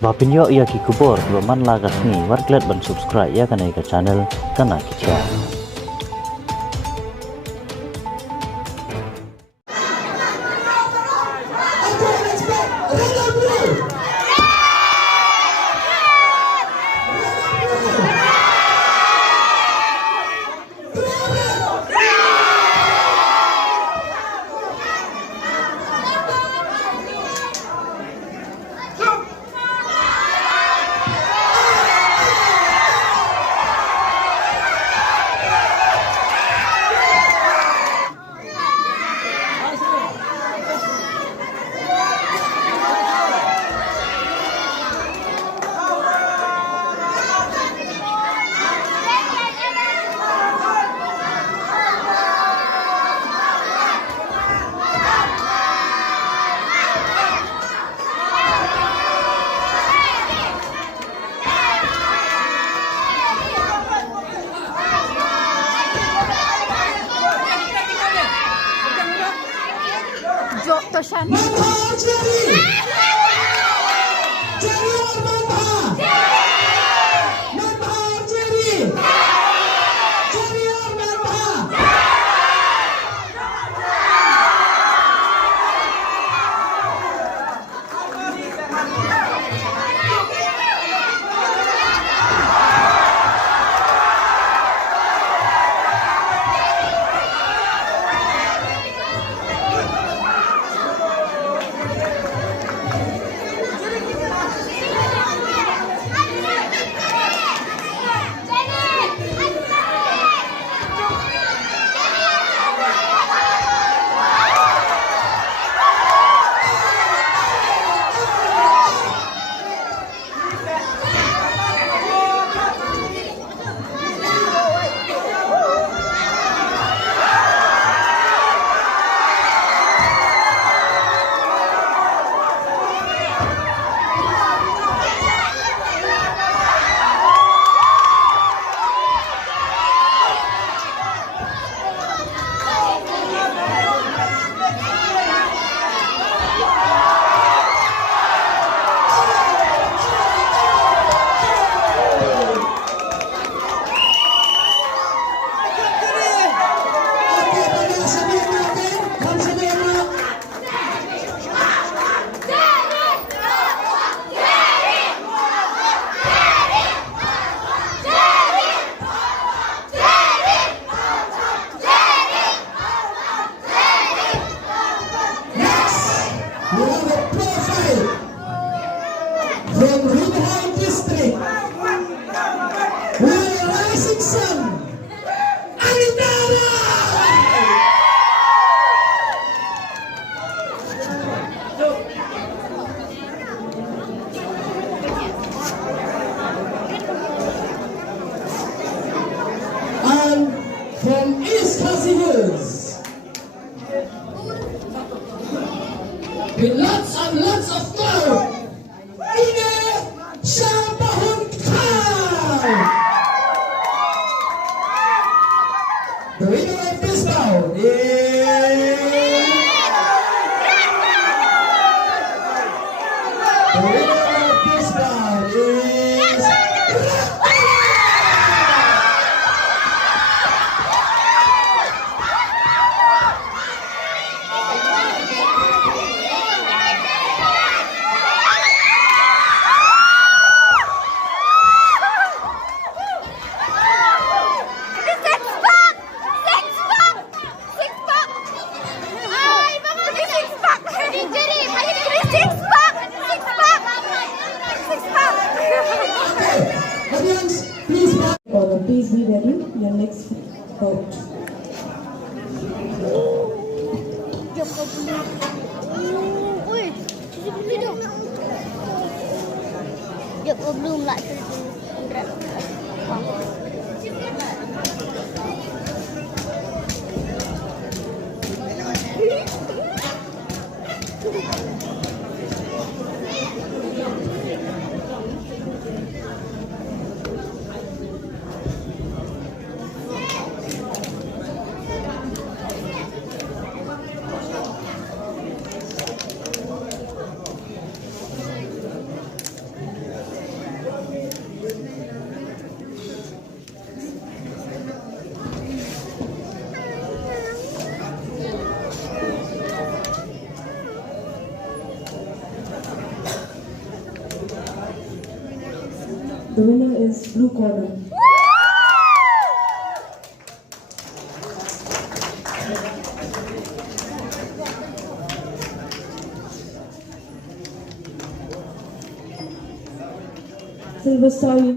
Bapinyo ia ki kubor man lagas ni warklet ban subscribe ya kanai ka channel kana kicha. तो शान from Ringhai District, with a rising sun, Aritana! And from East Khasi Hills, with lots and lots of love, the winner of this bout is Please be ready. Your next bout. belum lah. The winner is blue corner. Silver star.